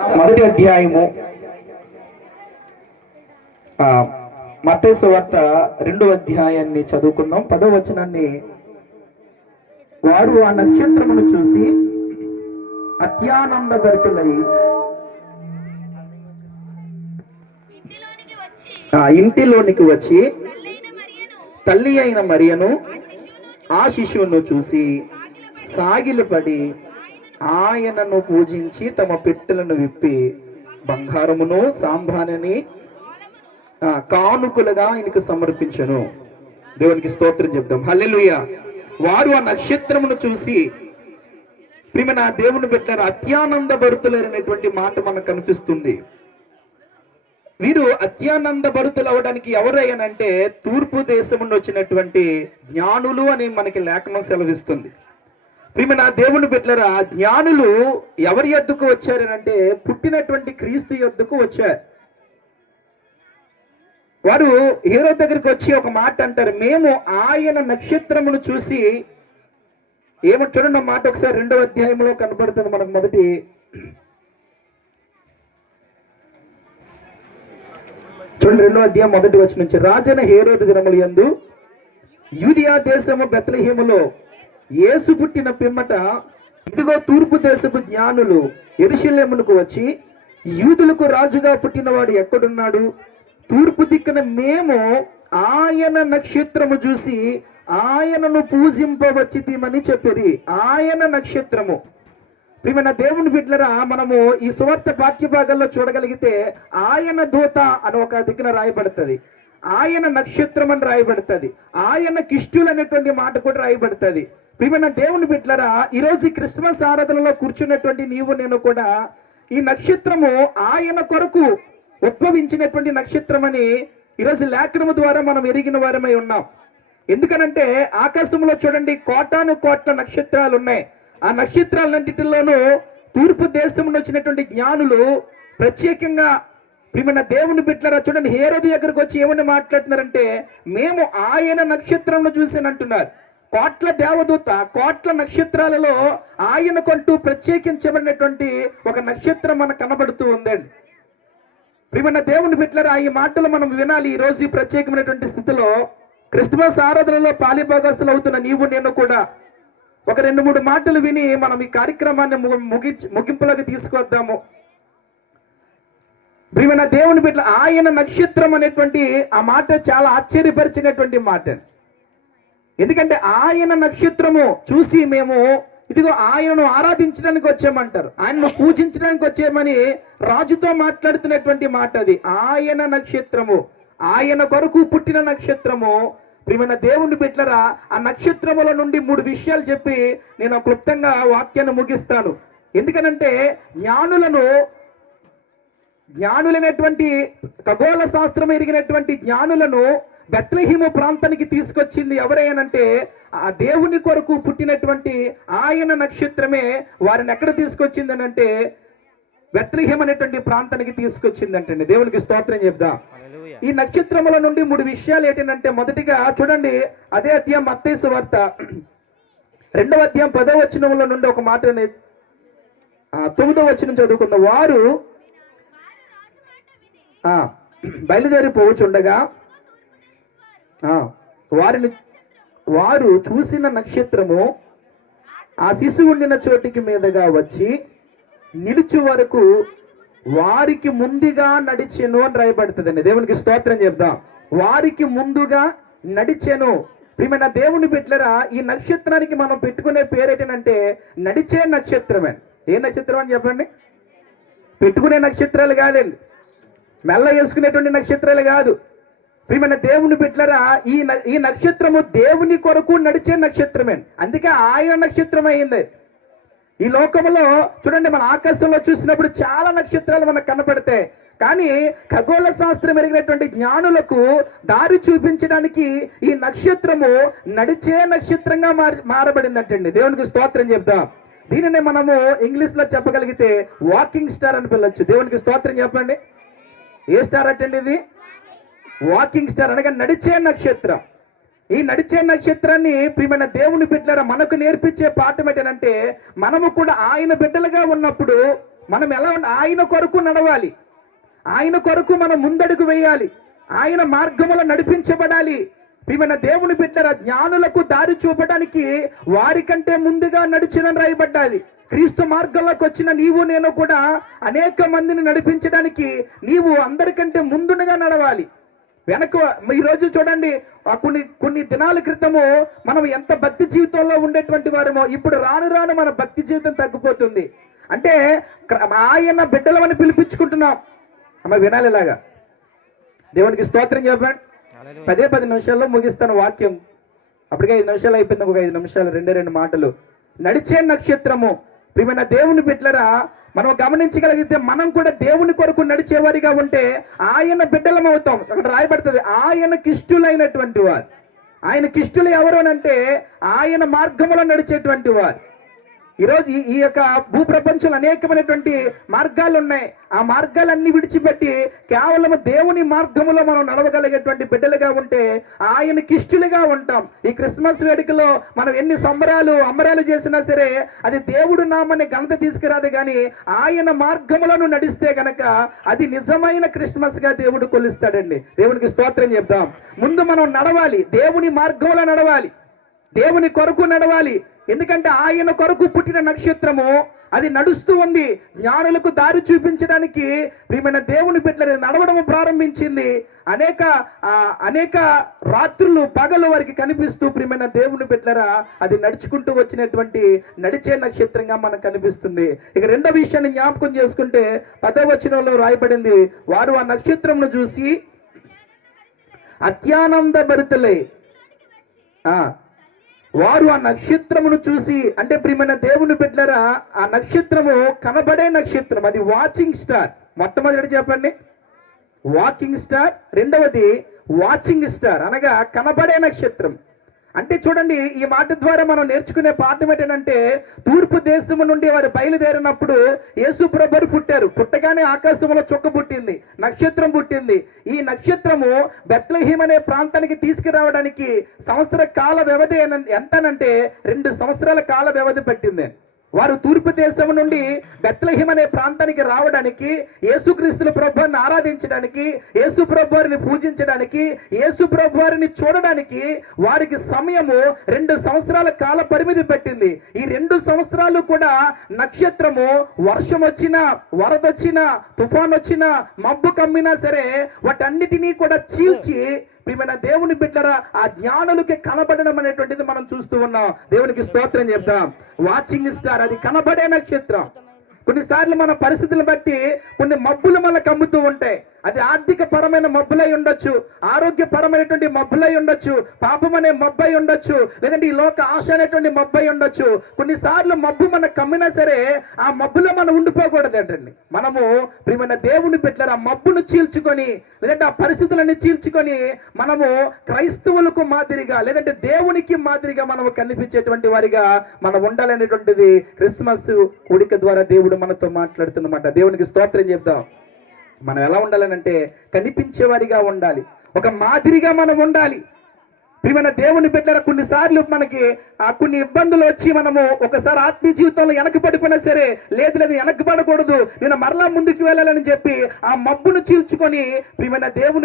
మొదటి అధ్యాయము మత్తయి సువార్త 2వ అధ్యాయాన్ని చదువుకుందాం. 10వ వచనాన్ని. వారు ఆ నక్షత్రమును చూసి అత్యానందభరితులై ఇంటిలోనికి వచ్చి తల్లి అయిన మరియను ఆ శిశువును చూసి సాగిలపడి ఆయనను పూజించి తమ పెట్టెలను విప్పి బంగారమును సాంబ్రాణిని కానుకలుగా ఆయనకు సమర్పించను. దేవునికి స్తోత్రం చెప్తాం. హల్లెలూయా. వారు ఆ నక్షత్రమును చూసి ప్రియమైన దేవుని బిడ్డలారా అత్యానంద భరితులైనటువంటి మాట మనకు కనిపిస్తుంది. వీరు అత్యానంద భరితులు అవడానికి ఎవరయ్యానంటే తూర్పు దేశం నుండి వచ్చినటువంటి జ్ఞానులు అని మనకి లేఖనం సెలవిస్తుంది. ప్రియమైన దేవుని బిడ్డలారా జ్ఞానులు ఎవరి యొద్దకు వచ్చారనంటే పుట్టినటువంటి క్రీస్తు యొద్దకు వచ్చారు. వారు హీరో దగ్గరికి వచ్చి ఒక మాట అంటారు, మేము ఆయన నక్షత్రమును చూసి ఏమో చూడండి మాట ఒకసారి 2వ అధ్యాయంలో కనబడుతుంది మనకు. మొదటి చూడండి 2వ అధ్యాయం మొదటి వచనం నుంచి. రాజైన హేరోదు దినముల యందు యూదియా దేశము బెత్లెహేములో యేసు పుట్టిన పిమ్మట ఇదిగో తూర్పు దేశపు జ్ఞానులు యెరూషలేమునకు వచ్చి యూదులకు రాజుగా పుట్టినవాడు ఎక్కడున్నాడు, తూర్పు దిక్కున మేము ఆయన నక్షత్రము చూసి ఆయనను పూజింపవచ్చితిమని చెప్పిరి. ఆయన నక్షత్రము. ప్రియమైన దేవుని బిడ్డలారా మనము ఈ సువార్త పాఠ్యభాగంలో చూడగలిగితే ఆయన దూత అని ఒక దిక్కున రాయబడుతుంది, ఆయన నక్షత్రం అని రాయబడుతుంది, ఆయన కిష్టులు అనేటువంటి మాట కూడా రాయబడుతుంది. ప్రియమైన దేవుని బిడ్డలారా ఈరోజు ఈ క్రిస్మస్ ఆరాధనలో కూర్చున్నటువంటి నీవు నేను కూడా ఈ నక్షత్రము ఆయన కొరకు ఉద్భవించినటువంటి నక్షత్రం అని ఈరోజు లేఖనము ద్వారా మనం ఎరిగిన వారమై ఉన్నాం. ఎందుకనంటే ఆకాశంలో చూడండి కోటాను కోట్ల నక్షత్రాలు ఉన్నాయి. ఆ నక్షత్రాలన్నిటిలోనూ తూర్పు దేశం నుంచి వచ్చినటువంటి జ్ఞానులు ప్రత్యేకంగా ప్రియమైన దేవుని బిడ్డలారా చూడండి హేరోదు దగ్గరకు వచ్చి ఏమని మాట్లాడుతున్నారంటే మేము ఆయన నక్షత్రంను చూసానంటున్నారు. కోట్ల దేవదూత కోట్ల నక్షత్రాలలో ఆయనకంటూ ప్రత్యేకించబడినటువంటి ఒక నక్షత్రం మనకు కనబడుతూ ఉందండి. ప్రియమైన దేవుని బిడ్డలారా ఈ మాటలు మనం వినాలి. ఈ రోజు ఈ ప్రత్యేకమైనటువంటి స్థితిలో క్రిస్మస్ ఆరాధనలో పాలిభాగస్తులు అవుతున్న నీవు నేను కూడా ఒక 2-3 మాటలు విని మనం ఈ కార్యక్రమాన్ని ముగింపులోకి తీసుకొద్దాము. ప్రియమైన దేవుని బిడ్డల ఆయన నక్షత్రం అనేటువంటి ఆ మాట చాలా ఆశ్చర్యపరిచినటువంటి మాట. ఎందుకంటే ఆయన నక్షత్రము చూసి మేము ఇదిగో ఆయనను ఆరాధించడానికి వచ్చామంటారు, ఆయనను పూజించడానికి వచ్చామని రాజుతో మాట్లాడుతున్నటువంటి మాట అది. ఆయన నక్షత్రము, ఆయన కొరకు పుట్టిన నక్షత్రము. ప్రియమైన దేవుని బిడ్డలారా ఆ నక్షత్రముల నుండి 3 విషయాలు చెప్పి నేను క్లుప్తంగా వాక్యాన్ని ముగిస్తాను. ఎందుకనంటే జ్ఞానులైనటువంటి ఖగోళ శాస్త్రం ఎరిగినటువంటి జ్ఞానులను బెత్లెహేము ప్రాంతానికి తీసుకొచ్చింది ఎవరైనంటే ఆ దేవుని కొరకు పుట్టినటువంటి ఆయన నక్షత్రమే వారిని ఎక్కడ తీసుకొచ్చింది అనంటే బెత్లెహేము అనేటువంటి ప్రాంతానికి తీసుకొచ్చిందంటండి. దేవునికి స్తోత్రం చెప్దాం. ఈ నక్షత్రముల నుండి 3 విషయాలు ఏంటంటే మొదటిగా చూడండి అదే అధ్యాయం మత్తయి సువార్త 2వ అధ్యాయం 10వ వచనంలో నుండి ఒక మాట 9వ వచనం చదువుకున్న. వారు బయలుదేరి పోవచుండగా వారు చూసిన నక్షత్రము ఆ శిశువు ఉండిన చోటికి మీదగా వచ్చి నిలుచు వరకు వారికి ముందుగా నడిచెను అని రాయబడుతుందండి. దేవునికి స్తోత్రం చెప్దాం. వారికి ముందుగా నడిచెను. ప్రియమైన దేవుని బిడ్డలారా ఈ నక్షత్రానికి మనం పెట్టుకునే పేరేటంటే నడిచే నక్షత్రమే. ఏ నక్షత్రం అని చెప్పండి. పెట్టుకునే నక్షత్రాలు కాదండి, మెల్ల వేసుకునేటువంటి నక్షత్రాలు కాదు. ప్రియమైన దేవుని బిడ్డలారా ఈ నక్షత్రము దేవుని కొరకు నడిచే నక్షత్రమే. అందుకే ఆయన నక్షత్రం అయింది. ఈ లోకంలో చూడండి మన ఆకాశంలో చూసినప్పుడు చాలా నక్షత్రాలు మనకు కనపడతాయి, కానీ ఖగోళ శాస్త్రం ఎరిగినటువంటి జ్ఞానులకు దారి చూపించడానికి ఈ నక్షత్రము నడిచే నక్షత్రంగా మారబడిందంటండి. దేవునికి స్తోత్రం చెప్దాం. దీనిని మనము ఇంగ్లీష్ లో చెప్పగలిగితే వాకింగ్ స్టార్ అని పిలవచ్చు. దేవునికి స్తోత్రం చెప్పండి. ఏ స్టార్ అటండి ఇది? వాకింగ్ స్టార్ అనగా నడిచే నక్షత్రం. ఈ నడిచే నక్షత్రాన్ని ప్రియమైన దేవుని బిడ్డలారా మనకు నేర్పించే పాఠం ఏంటంటే మనము కూడా ఆయన బిడ్డలుగా ఉన్నప్పుడు మనం ఎలా ఆయన కొరకు నడవాలి, ఆయన కొరకు మనం ముందడుగు వేయాలి, ఆయన మార్గములో నడిపించబడాలి. ప్రియమైన దేవుని బిడ్డలారా, జ్ఞానులకు దారి చూపడానికి వారికంటే ముందుగా నడిచిన రాయబడ్డాది. క్రీస్తు మార్గంలోకి వచ్చిన నీవు నేను కూడా అనేక మందిని నడిపించడానికి నీవు అందరికంటే ముందుగా నడవాలి. వెనక ఈరోజు చూడండి, కొన్ని దినాల క్రితము మనం ఎంత భక్తి జీవితంలో ఉండేటువంటి వారమో ఇప్పుడు రాను రాను మన భక్తి జీవితం తగ్గిపోతుంది. అంటే ఆయన బిడ్డలమని పిలిపించుకుంటున్నాం. అమ్మ వినాలి ఇలాగా. దేవునికి స్తోత్రం చెప్పండి. 10 నిమిషాల్లో ముగిస్తాను వాక్యం. అప్పటికే 5 నిమిషాలు అయిపోయింది, ఒక 5 నిమిషాలు, 2 మాటలు. నడిచే నక్షత్రము. ప్రియమైన దేవుని బిడ్డలరా, మనం గమనించగలిగితే మనం కూడా దేవుని కొరకు నడిచేవారిగా ఉంటే ఆయన బిడ్డలం అవుతాం. అక్కడ రాయబడుతుంది ఆయనకిష్టులైనటువంటి వారు. ఆయనకిష్టులు ఎవరు అంటే ఆయన మార్గంలో నడిచేటువంటి వారు. ఈరోజు ఈ యొక్క భూప్రపంచంలో అనేకమైనటువంటి మార్గాలు ఉన్నాయి. ఆ మార్గాలన్నీ విడిచిపెట్టి కేవలం దేవుని మార్గములో మనం నడవగలిగేటువంటి బిడ్డలుగా ఉంటే ఆయనకి ఇష్టలుగా ఉంటాం. ఈ క్రిస్మస్ వేడుకలో మనం ఎన్ని అంబరాలు చేసినా సరే అది దేవుడు నామని ఘనత తీసుకురాదు, కానీ ఆయన మార్గములను నడిస్తే గనక అది నిజమైన క్రిస్మస్ గా దేవుడు కొలుస్తాడండి. దేవునికి స్తోత్రం చెప్తాం. ముందు మనం నడవాలి, దేవుని మార్గంలో నడవాలి, దేవుని కొరకు నడవాలి. ఎందుకంటే ఆయన కొరకు పుట్టిన నక్షత్రము అది నడుస్తూ ఉంది. జ్ఞానులకు దారి చూపించడానికి ప్రియమైన దేవుని బిడ్డలు నడవడం ప్రారంభించింది. అనేక రాత్రులు పగలు వారికి కనిపిస్తూ ప్రియమైన దేవుని బిడ్డలరా అది నడుచుకుంటూ వచ్చినటువంటి నడిచే నక్షత్రంగా మనకు కనిపిస్తుంది. ఇక రెండో విషయాన్ని జ్ఞాపకం చేసుకుంటే 10వ వచనంలో రాయబడింది, వారు ఆ నక్షత్రమును చూసి అత్యానంద భరితులై. వారు ఆ నక్షత్రమును చూసి, అంటే ప్రియమైన దేవుని బిడ్డలారా, ఆ నక్షత్రము కనబడే నక్షత్రం, అది వాచింగ్ స్టార్. మొట్టమొదటి చెప్పండి వాకింగ్ స్టార్, రెండవది వాచింగ్ స్టార్ అనగా కనబడే నక్షత్రం. అంటే చూడండి, ఈ మాట ద్వారా మనం నేర్చుకునే పాఠం ఏంటంటే, తూర్పు దేశము నుండి వారు బయలుదేరినప్పుడు యేసు ప్రభువు పుట్టారు. పుట్టగానే ఆకాశంలో చుక్క పుట్టింది, నక్షత్రం పుట్టింది. ఈ నక్షత్రము బెత్లెహేమ్ అనే ప్రాంతానికి తీసుకురావడానికి సంవత్సర కాల వ్యవధి ఎంతనంటే 2 సంవత్సరాల కాల వ్యవధి పట్టింది. వారు తూర్పు దేశం నుండి బెత్లెహేమ్ అనే ప్రాంతానికి రావడానికి, యేసుక్రీస్తు ప్రభువారిని ఆరాధించడానికి, యేసు ప్రభువారిని పూజించడానికి, యేసు ప్రభువారిని చూడడానికి వారికి సమయము 2 సంవత్సరాల కాల పరిమితి పెట్టింది. ఈ 2 సంవత్సరాలు కూడా నక్షత్రము వర్షం వచ్చినా, వరదొచ్చినా, తుఫాన్ వచ్చినా, మబ్బు కమ్మినా సరే వాటన్నిటినీ కూడా చీల్చి ప్రియమైన దేవుని బిడ్డరా ఆ జ్ఞానులకి కనబడడం అనేటువంటిది మనం చూస్తూ ఉన్నాం. దేవునికి స్తోత్రం చెప్తాం. వాచింగ్ స్టార్, అది కనబడే నక్షత్రం. కొన్నిసార్లు మన పరిస్థితులను బట్టి కొన్ని మబ్బులు మనకు కమ్ముతూ ఉంటాయి. అది ఆర్థిక పరమైన మబ్బులై ఉండొచ్చు, ఆరోగ్యపరమైనటువంటి మబ్బులై ఉండొచ్చు, పాపం అనే మబ్బై ఉండొచ్చు, లేదంటే ఈ లోక ఆశ అనేటువంటి మబ్బై ఉండొచ్చు. కొన్నిసార్లు మబ్బు మనకు కమ్మినా సరే ఆ మబ్బులో మనం ఉండిపోకూడదు ఏంటండి. మనము ప్రియమైన దేవుని పెట్టారు ఆ మబ్బును చీల్చుకొని, లేదంటే ఆ పరిస్థితులన్నీ చీల్చుకొని మనము క్రైస్తవులకు మాదిరిగా, లేదంటే దేవునికి మాదిరిగా మనము కనిపించేటువంటి వారిగా మనం ఉండాలనేటువంటిది క్రిస్మస్ కూడిక ద్వారా దేవుడు మనతో మాట్లాడుతున్నమాట. దేవునికి స్తోత్రం చెప్తాం. మనం ఎలా ఉండాలనంటే కనిపించేవారిగా ఉండాలి, ఒక మాదిరిగా మనం ఉండాలి. ప్రియమైన దేవుని బిడ్డలారా, కొన్నిసార్లు మనకి కొన్ని ఇబ్బందులు వచ్చి మనము ఒకసారి ఆత్మీయ జీవితంలో వెనకబడిపోయినా సరే, లేదు వెనకబడకూడదు, నేను మరలా ముందుకు వెళ్ళాలని చెప్పి ఆ మబ్బును చీల్చుకొని ప్రియమైన దేవుని